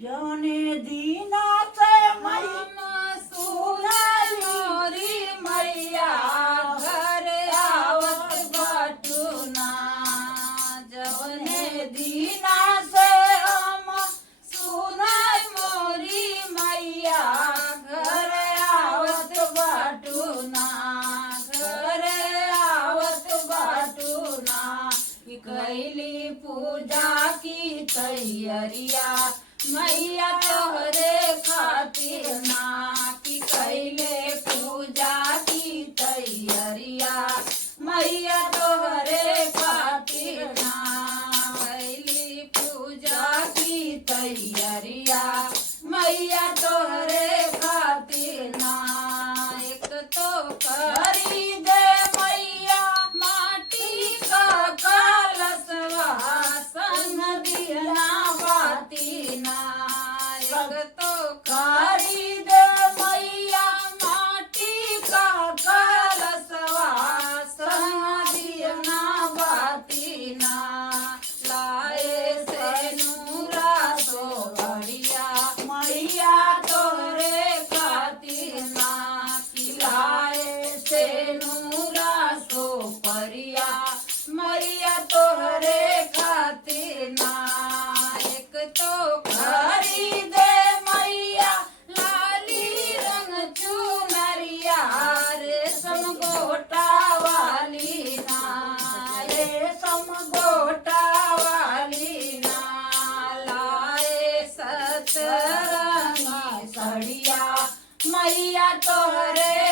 जौने दीनाचे हम सुनाई मोरी मैया घर आवत बटुना। जवने दीना से हम सुनाई मोरी मैया घर आवत बटुना। घर आवत बटुना। कि कैली पूजा की तैयारिया मैया तोहरे खातिर ना। कि कैले पूजा की तैयारिया मैया तोहरे खातिर ना। कैली पूजा की तैयारिया मैया तोहरे खातिर ना। एक तो खरीदे मैया माटी का कलशवा संग दिया बाती ना। एक तो खरीदे मैया माटी का कलशवा संग दिया बाती ना। लाए से नूरा तो बढ़िया मैया तोरे खातिर ना। कि लाए से नूरा सो परिया मैया तोहरे खातिर ना। एक तो खरीदे मैया लाली रंग चुनरिया रेशम गोटा वाली ना। रेशम गोटा वाली ना। लाए सतरंगी सड़िया मैया तोहरे